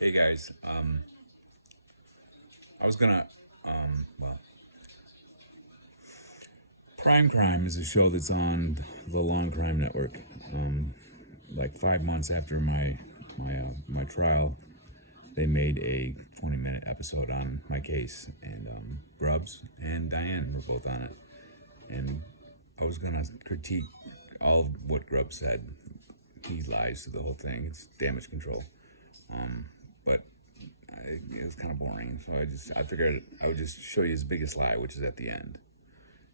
Hey guys, I was gonna, well, Prime Crime is a show that's on the Long Crime Network. Like 5 months after my trial, they made a 20-minute episode on my case, and Grubbs and Diane were both on it. And I was gonna critique all of what Grubbs said. He lies to the whole thing. It's damage control. But it was kind of boring, so I figured I would just show you his biggest lie, which is at the end.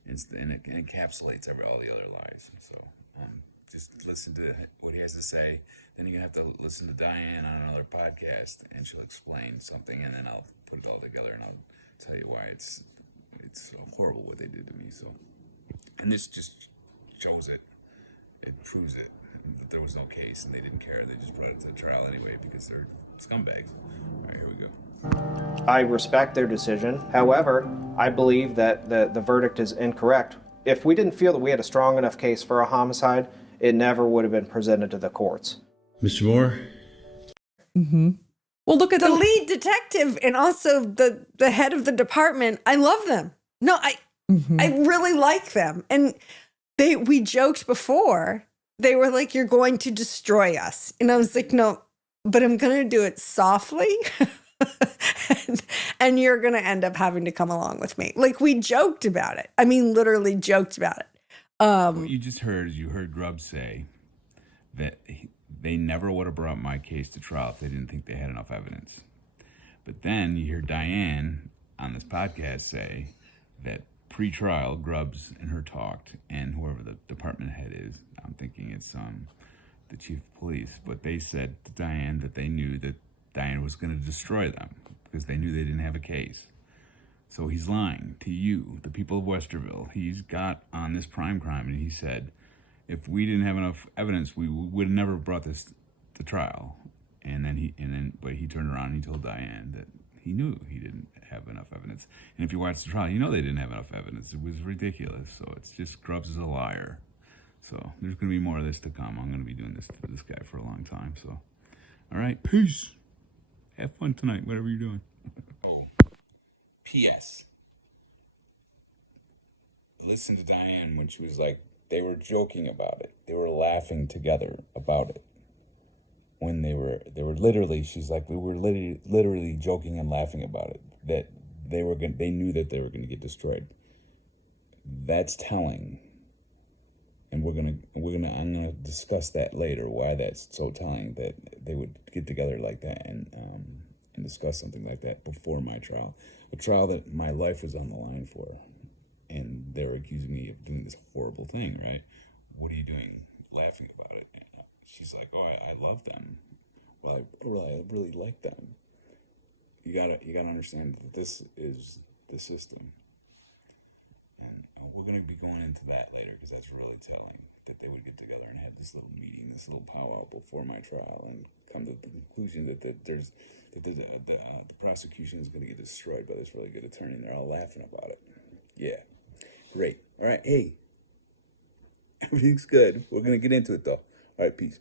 And it encapsulates all the other lies. So just listen to what he has to say. Then you're going to have to listen to Diane on another podcast, and she'll explain something, and then I'll put it all together, and I'll tell you why it's horrible what they did to me. So, and this just shows it. It proves it. That there was no case, and they didn't care. They just brought it to the trial anyway because they're scumbags. All right, here we go. I respect their decision. However, I believe that the verdict is incorrect. If we didn't feel that we had a strong enough case for a homicide, it never would have been presented to the courts. Mr. Moore? Mm-hmm. Well, look at the lead detective and also the head of the department. I love them. No, I really like them. And we joked before. They were like, "You're going to destroy us." And I was like, "No, but I'm going to do it softly." and you're going to end up having to come along with me. Like, we joked about it. I mean, literally joked about it. What you just heard is you heard Grubbs say that they never would have brought my case to trial if they didn't think they had enough evidence. But then you hear Diane on this podcast say that pre-trial, Grubbs and her talked, and whoever the department head is, I'm thinking it's the chief of police, but they said to Diane that they knew that Diane was going to destroy them because they knew they didn't have a case. So he's lying to you, the people of Westerville. He's got on this prime crime, and he said, if we didn't have enough evidence, we would have never brought this to trial. But he turned around and he told Diane that he knew he didn't have enough evidence. And if you watch the trial, you know they didn't have enough evidence. It was ridiculous. So it's just Grubbs is a liar. So there's going to be more of this to come. I'm going to be doing this to this guy for a long time. So, all right, peace. Have fun tonight, whatever you're doing. Oh, P.S. Listen to Diane when she was like, they were joking about it. They were laughing together about it. When they were literally, she's like, we were literally joking and laughing about it. That they knew that they were going to get destroyed. That's telling. And I'm gonna discuss that later. Why that's so telling that they would get together like that and discuss something like that before my trial, a trial that my life was on the line for, and they were accusing me of doing this horrible thing. Right? What are you doing? Laughing about it. And she's like, "Oh, I love them. Well, I really like them." You gotta understand that this is the system. And we're going to be going into that later because that's really telling that they would get together and have this little meeting, this little powwow before my trial, and come to the conclusion that the prosecution is going to get destroyed by this really good attorney, and they're all laughing about it. Yeah, great. All right, hey, everything's good. We're going to get into it though. All right, peace.